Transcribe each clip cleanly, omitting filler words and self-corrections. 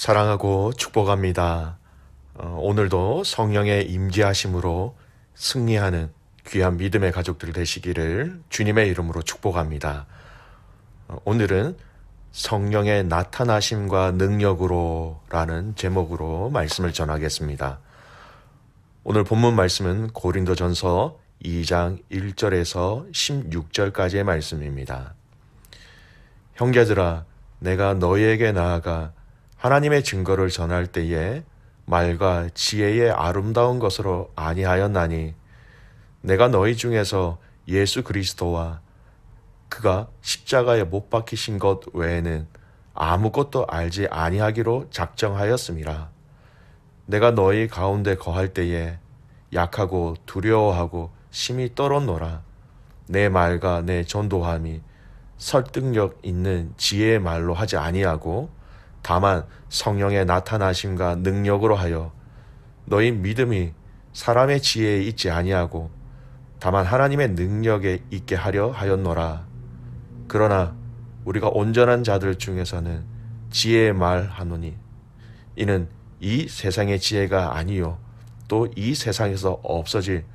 사랑하고 축복합니다. 오늘도 성령의 임재하심으로 승리하는 귀한 믿음의 가족들 되시기를 주님의 이름으로 축복합니다. 오늘은 성령의 나타나심과 능력으로 라는 제목으로 말씀을 전하겠습니다. 오늘 본문 말씀은 고린도전서 2장 1절에서 16절까지의 말씀입니다. 형제들아, 내가 너희에게 나아가 하나님의 증거를 전할 때에 말과 지혜의 아름다운 것으로 아니하였나니 내가 너희 중에서 예수 그리스도와 그가 십자가에 못 박히신 것 외에는 아무것도 알지 아니하기로 작정하였음이라. 내가 너희 가운데 거할 때에 약하고 두려워하고 심히 떨었노라. 내 말과 내 전도함이 설득력 있는 지혜의 말로 하지 아니하고 다만 성령의 나타나심과 능력으로 하여 너희 믿음이 사람의 지혜에 있지 아니하고 다만 하나님의 능력에 있게 하려 하였노라. 그러나 우리가 온전한 자들 중에서는 지혜의 말 하노니 이는 이 세상의 지혜가 아니요 또 이 세상에서 없어질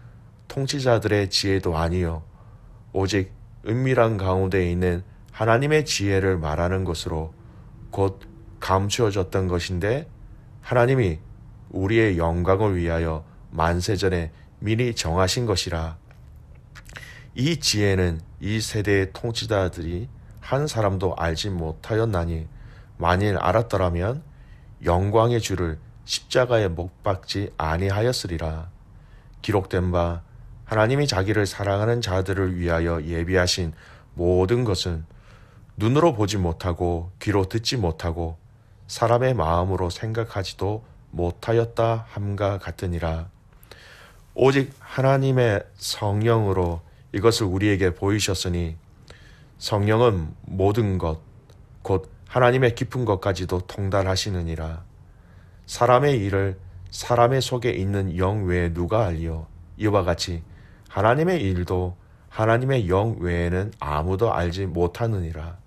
통치자들의 지혜도 아니요 오직 은밀한 가운데 있는 하나님의 지혜를 말하는 것으로 곧 감추어졌던 것인데 하나님이 우리의 영광을 위하여 만세전에 미리 정하신 것이라. 이 지혜는 이 세대의 통치자들이 한 사람도 알지 못하였나니 만일 알았더라면 영광의 주를 십자가에 못 박지 아니하였으리라. 기록된 바 하나님이 자기를 사랑하는 자들을 위하여 예비하신 모든 것은 눈으로 보지 못하고 귀로 듣지 못하고 사람의 마음으로 생각하지도 못하였다 함과 같으니라. 오직 하나님의 성령으로 이것을 우리에게 보이셨으니 성령은 모든 것 곧 하나님의 깊은 것까지도 통달하시느니라. 사람의 일을 사람의 속에 있는 영 외에 누가 알리요? 이와 같이 하나님의 일도 하나님의 영 외에는 아무도 알지 못하느니라.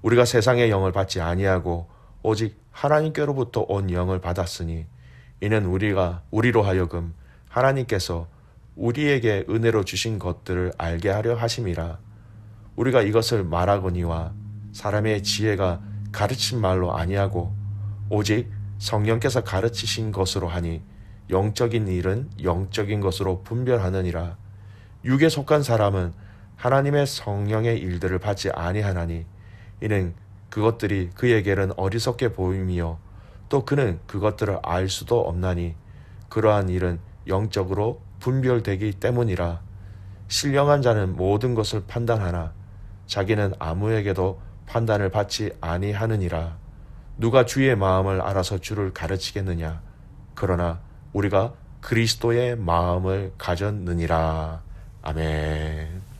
우리가 세상의 영을 받지 아니하고 오직 하나님께로부터 온 영을 받았으니 이는 우리로 하여금 하나님께서 우리에게 은혜로 주신 것들을 알게 하려 하심이라. 우리가 이것을 말하거니와 사람의 지혜가 가르친 말로 아니하고 오직 성령께서 가르치신 것으로 하니 영적인 일은 영적인 것으로 분별하느니라. 육에 속한 사람은 하나님의 성령의 일들을 받지 아니하나니 이는 그것들이 그에게는 어리석게 보임이요 또 그는 그것들을 알 수도 없나니 그러한 일은 영적으로 분별되기 때문이라. 신령한 자는 모든 것을 판단하나 자기는 아무에게도 판단을 받지 아니하느니라. 누가 주의 마음을 알아서 주를 가르치겠느냐? 그러나 우리가 그리스도의 마음을 가졌느니라. 아멘.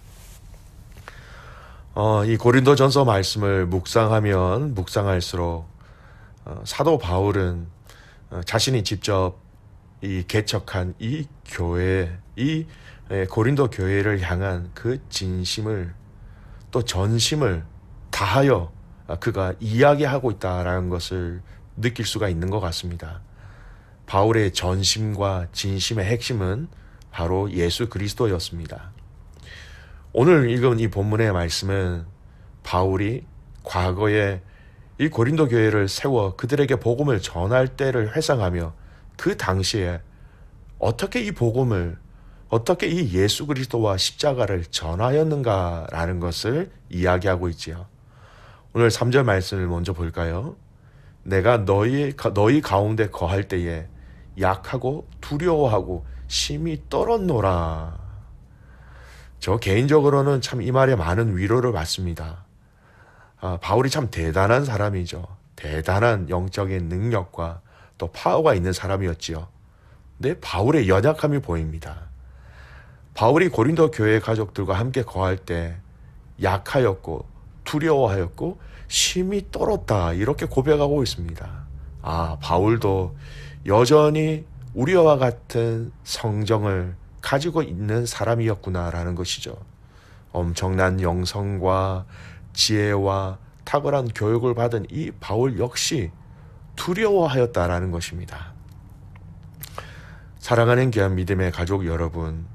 이 고린도전서 말씀을 묵상하면 묵상할수록 사도 바울은 자신이 직접 이 개척한 이 교회, 이 고린도 교회를 향한 그 진심을 또 전심을 다하여 그가 이야기하고 있다라는 것을 느낄 수가 있는 것 같습니다. 바울의 전심과 진심의 핵심은 바로 예수 그리스도였습니다. 오늘 읽은 이 본문의 말씀은 바울이 과거에 이 고린도 교회를 세워 그들에게 복음을 전할 때를 회상하며 그 당시에 어떻게 이 복음을, 어떻게 이 예수 그리스도와 십자가를 전하였는가라는 것을 이야기하고 있지요. 오늘 3절 말씀을 먼저 볼까요? 내가 너희 가운데 거할 때에 약하고 두려워하고 심히 떨었노라. 저 개인적으로는 참 이 말에 많은 위로를 받습니다. 바울이 참 대단한 사람이죠. 대단한 영적인 능력과 또 파워가 있는 사람이었지요. 근데 바울의 연약함이 보입니다. 바울이 고린도 교회 가족들과 함께 거할 때 약하였고 두려워하였고 심히 떨었다 이렇게 고백하고 있습니다. 바울도 여전히 우리와 같은 성정을 가지고 있는 사람이었구나라는 것이죠. 엄청난 영성과 지혜와 탁월한 교육을 받은 이 바울 역시 두려워하였다라는 것입니다. 사랑하는 귀한 믿음의 가족 여러분,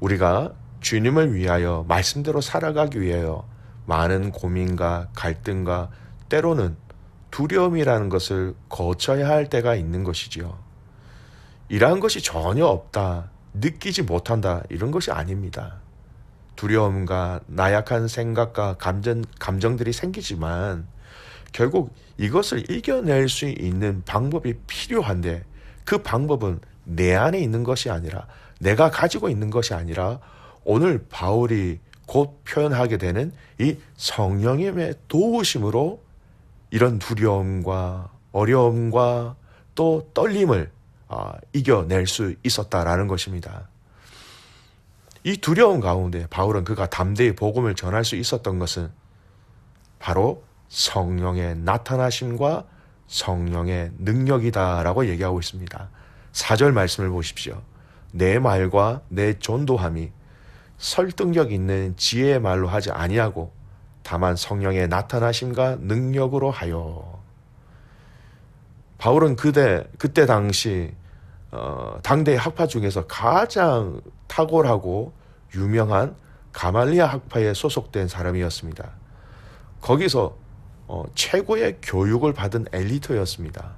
우리가 주님을 위하여 말씀대로 살아가기 위하여 많은 고민과 갈등과 때로는 두려움이라는 것을 거쳐야 할 때가 있는 것이지요. 이러한 것이 전혀 없다, 느끼지 못한다, 이런 것이 아닙니다. 두려움과 나약한 생각과 감정들이 생기지만 결국 이것을 이겨낼 수 있는 방법이 필요한데, 그 방법은 내 안에 있는 것이 아니라, 내가 가지고 있는 것이 아니라 오늘 바울이 곧 표현하게 되는 이 성령님의 도우심으로 이런 두려움과 어려움과 또 떨림을 이겨낼 수 있었다라는 것입니다. 이 두려움 가운데 바울은 그가 담대히 복음을 전할 수 있었던 것은 바로 성령의 나타나심과 성령의 능력이다라고 얘기하고 있습니다. 4절 말씀을 보십시오. 내 말과 내 전도함이 설득력 있는 지혜의 말로 하지 아니하고 다만 성령의 나타나심과 능력으로 하여. 바울은 그때 당시 당대의 학파 중에서 가장 탁월하고 유명한 가말리아 학파에 소속된 사람이었습니다. 거기서 최고의 교육을 받은 엘리트였습니다.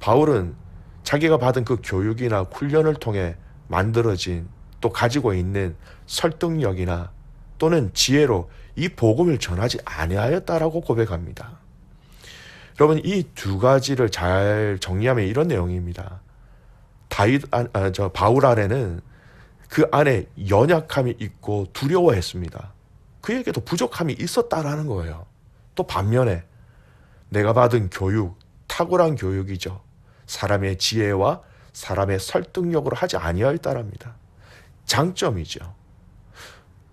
바울은 자기가 받은 그 교육이나 훈련을 통해 만들어진 또 가지고 있는 설득력이나 또는 지혜로 이 복음을 전하지 아니하였다라고 고백합니다. 여러분, 이 두 가지를 잘 정리하면 이런 내용입니다. 바울 안에는 그 안에 연약함이 있고 두려워했습니다. 그에게도 부족함이 있었다라는 거예요. 또 반면에 내가 받은 교육, 탁월한 교육이죠. 사람의 지혜와 사람의 설득력으로 하지 아니하였다랍니다. 장점이죠.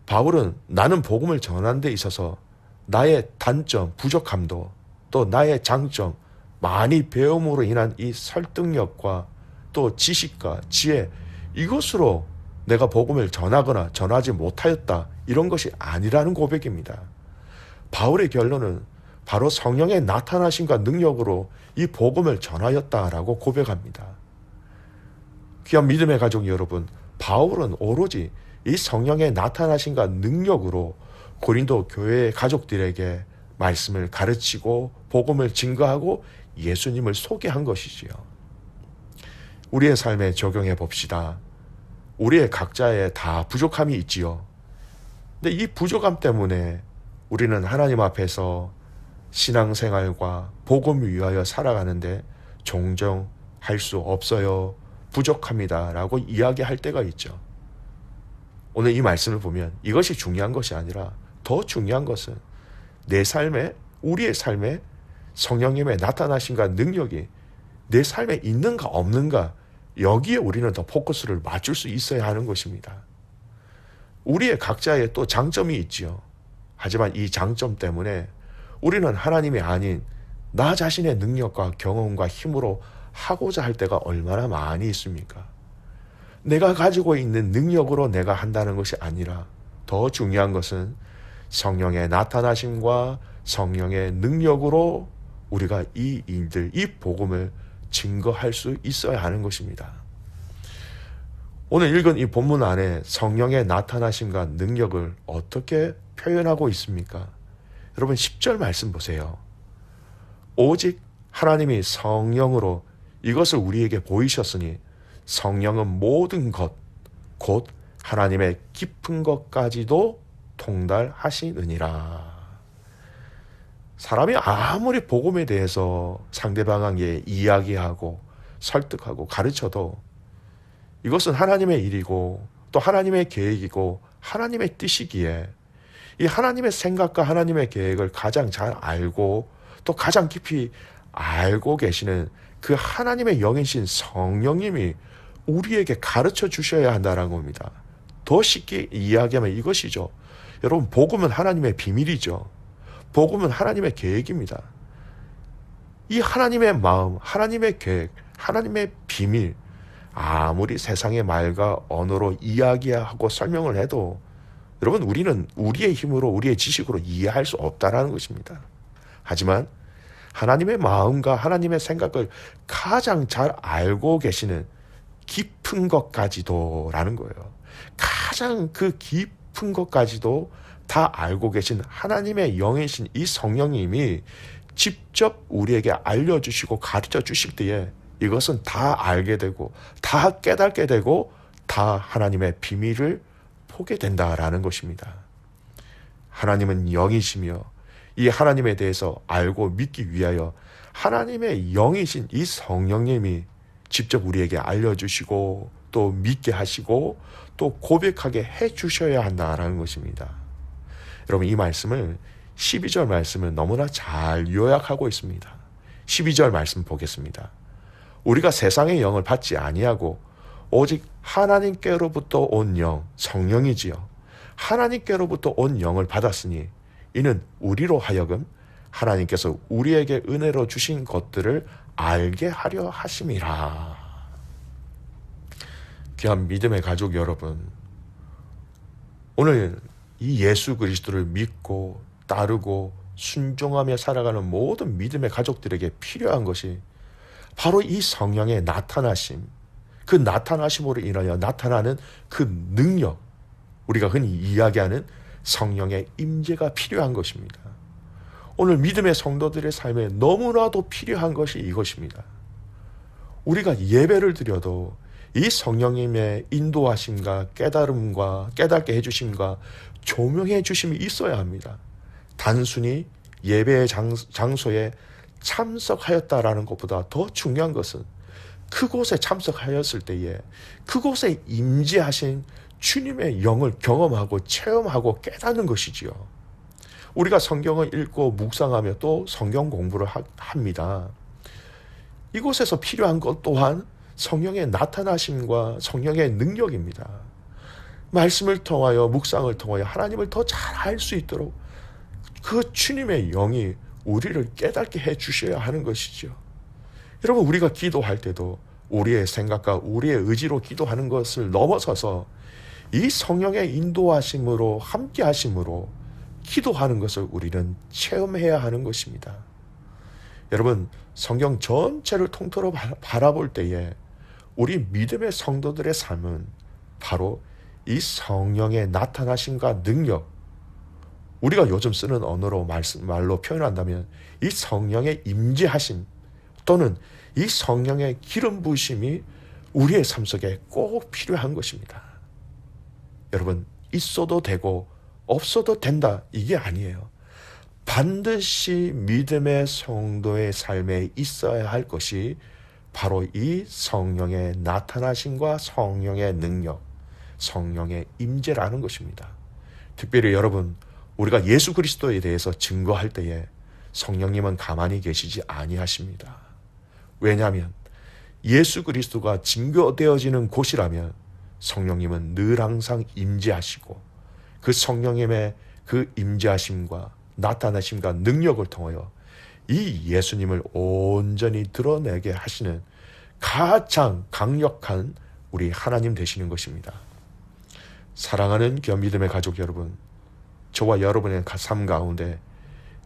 바울은 나는 복음을 전하는 데 있어서 나의 단점, 부족함도 또 나의 장점, 많이 배움으로 인한 이 설득력과 또 지식과 지혜, 이것으로 내가 복음을 전하거나 전하지 못하였다, 이런 것이 아니라는 고백입니다. 바울의 결론은 바로 성령의 나타나심과 능력으로 이 복음을 전하였다라고 고백합니다. 귀한 믿음의 가족 여러분, 바울은 오로지 이 성령의 나타나심과 능력으로 고린도 교회의 가족들에게 말씀을 가르치고 복음을 증거하고 예수님을 소개한 것이지요. 우리의 삶에 적용해 봅시다. 우리의 각자의 다 부족함이 있지요. 근데 이 부족함 때문에 우리는 하나님 앞에서 신앙생활과 복음을 위하여 살아가는데 종종 할 수 없어요, 부족합니다 라고 이야기할 때가 있죠. 오늘 이 말씀을 보면 이것이 중요한 것이 아니라 더 중요한 것은 내 삶에, 우리의 삶에 성령님의 나타나심과 능력이 내 삶에 있는가 없는가, 여기에 우리는 더 포커스를 맞출 수 있어야 하는 것입니다. 우리의 각자의 또 장점이 있지요. 하지만 이 장점 때문에 우리는 하나님이 아닌 나 자신의 능력과 경험과 힘으로 하고자 할 때가 얼마나 많이 있습니까? 내가 가지고 있는 능력으로 내가 한다는 것이 아니라 더 중요한 것은 성령의 나타나심과 성령의 능력으로 우리가 이 일들, 이 복음을 증거할 수 있어야 하는 것입니다. 오늘 읽은 이 본문 안에 성령의 나타나심과 능력을 어떻게 표현하고 있습니까? 여러분 10절 말씀 보세요. 오직 하나님이 성령으로 이것을 우리에게 보이셨으니 성령은 모든 것, 곧 하나님의 깊은 것까지도 통달하시느니라. 사람이 아무리 복음에 대해서 상대방에게 이야기하고 설득하고 가르쳐도 이것은 하나님의 일이고 또 하나님의 계획이고 하나님의 뜻이기에 이 하나님의 생각과 하나님의 계획을 가장 잘 알고 또 가장 깊이 알고 계시는 그 하나님의 영이신 성령님이 우리에게 가르쳐 주셔야 한다는 겁니다. 더 쉽게 이야기하면 이것이죠. 여러분, 복음은 하나님의 비밀이죠. 복음은 하나님의 계획입니다. 이 하나님의 마음, 하나님의 계획, 하나님의 비밀, 아무리 세상의 말과 언어로 이야기하고 설명을 해도 여러분, 우리는 우리의 힘으로, 우리의 지식으로 이해할 수 없다는 것입니다. 하지만 하나님의 마음과 하나님의 생각을 가장 잘 알고 계시는 깊은 것까지도 라는 거예요. 가장 그 깊은 것까지도 다 알고 계신 하나님의 영이신 이 성령님이 직접 우리에게 알려주시고 가르쳐 주실 때에 이것은 다 알게 되고 다 깨닫게 되고 다 하나님의 비밀을 보게 된다라는 것입니다. 하나님은 영이시며 이 하나님에 대해서 알고 믿기 위하여 하나님의 영이신 이 성령님이 직접 우리에게 알려주시고 또 믿게 하시고 또 고백하게 해주셔야 한다라는 것입니다. 여러분, 이 말씀을 12절 말씀을 너무나 잘 요약하고 있습니다. 12절 말씀 보겠습니다. 우리가 세상의 영을 받지 아니하고 오직 하나님께로부터 온 영, 성령이지요. 하나님께로부터 온 영을 받았으니 이는 우리로 하여금 하나님께서 우리에게 은혜로 주신 것들을 알게 하려 하심이라. 귀한 믿음의 가족 여러분, 오늘 이 예수 그리스도를 믿고 따르고 순종하며 살아가는 모든 믿음의 가족들에게 필요한 것이 바로 이 성령의 나타나심, 그 나타나심으로 인하여 나타나는 그 능력, 우리가 흔히 이야기하는 성령의 임재가 필요한 것입니다. 오늘 믿음의 성도들의 삶에 너무나도 필요한 것이 이것입니다. 우리가 예배를 드려도 이 성령님의 인도하심과 깨달음과 깨닫게 해주심과 조명해 주심이 있어야 합니다. 단순히 예배의 장소에 참석하였다라는 것보다 더 중요한 것은 그곳에 참석하였을 때에 그곳에 임재하신 주님의 영을 경험하고 체험하고 깨닫는 것이지요. 우리가 성경을 읽고 묵상하며 또 성경 공부를 합니다. 이곳에서 필요한 것 또한 성령의 나타나심과 성령의 능력입니다. 말씀을 통하여 묵상을 통하여 하나님을 더 잘 알 수 있도록 그 주님의 영이 우리를 깨닫게 해 주셔야 하는 것이죠. 여러분, 우리가 기도할 때도 우리의 생각과 우리의 의지로 기도하는 것을 넘어서서 이 성령의 인도하심으로 함께 하심으로 기도하는 것을 우리는 체험해야 하는 것입니다. 여러분, 성경 전체를 통틀어 바라볼 때에 우리 믿음의 성도들의 삶은 바로 이 성령의 나타나심과 능력, 우리가 요즘 쓰는 언어로 말로 표현한다면 이 성령의 임재하심 또는 이 성령의 기름 부으심이 우리의 삶 속에 꼭 필요한 것입니다. 여러분, 있어도 되고 없어도 된다, 이게 아니에요. 반드시 믿음의 성도의 삶에 있어야 할 것이 바로 이 성령의 나타나심과 성령의 능력, 성령의 임재라는 것입니다. 특별히 여러분, 우리가 예수 그리스도에 대해서 증거할 때에 성령님은 가만히 계시지 아니하십니다. 왜냐하면 예수 그리스도가 증거되어지는 곳이라면 성령님은 늘 항상 임재하시고 그 성령님의 그 임재하심과 나타나심과 능력을 통하여 이 예수님을 온전히 드러내게 하시는 가장 강력한 우리 하나님 되시는 것입니다. 사랑하는 믿음의 가족 여러분, 저와 여러분의 삶 가운데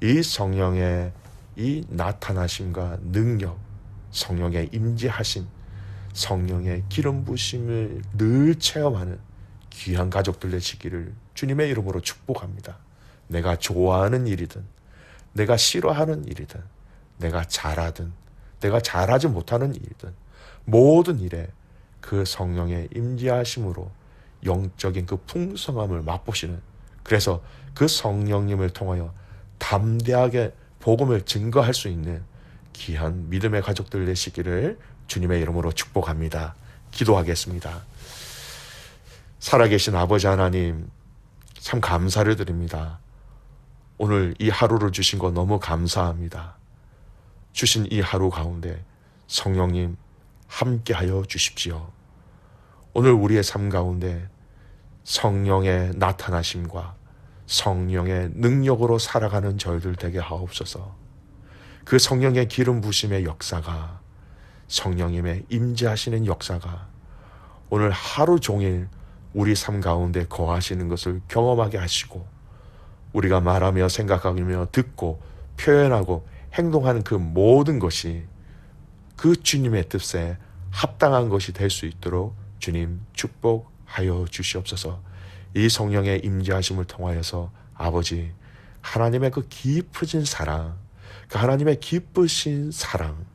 이 성령의 이 나타나심과 능력, 성령의 임재하심, 성령의 기름 부심을 늘 체험하는 귀한 가족들 되시기를 주님의 이름으로 축복합니다. 내가 좋아하는 일이든 내가 싫어하는 일이든 내가 잘하든 내가 잘하지 못하는 일이든 모든 일에 그 성령의 임재하심으로 영적인 그 풍성함을 맛보시는, 그래서 그 성령님을 통하여 담대하게 복음을 증거할 수 있는 귀한 믿음의 가족들 되시기를 주님의 이름으로 축복합니다. 기도하겠습니다. 살아계신 아버지 하나님, 참 감사를 드립니다. 오늘 이 하루를 주신 거 너무 감사합니다. 주신 이 하루 가운데 성령님 함께하여 주십시오. 오늘 우리의 삶 가운데 성령의 나타나심과 성령의 능력으로 살아가는 저희들 되게 하옵소서. 그 성령의 기름 부심의 역사가, 성령님의 임재하시는 역사가 오늘 하루 종일 우리 삶 가운데 거하시는 것을 경험하게 하시고 우리가 말하며 생각하며 듣고 표현하고 행동하는 그 모든 것이 그 주님의 뜻에 합당한 것이 될 수 있도록 주님 축복하여 주시옵소서. 이 성령의 임재하심을 통하여서 아버지 하나님의 그 깊으신 사랑, 그 하나님의 기쁘신 사랑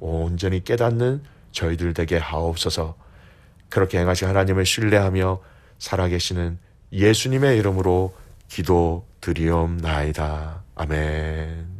온전히 깨닫는 저희들 되게 하옵소서. 그렇게 행하신 하나님을 신뢰하며 살아계시는 예수님의 이름으로 기도드리옵나이다. 아멘.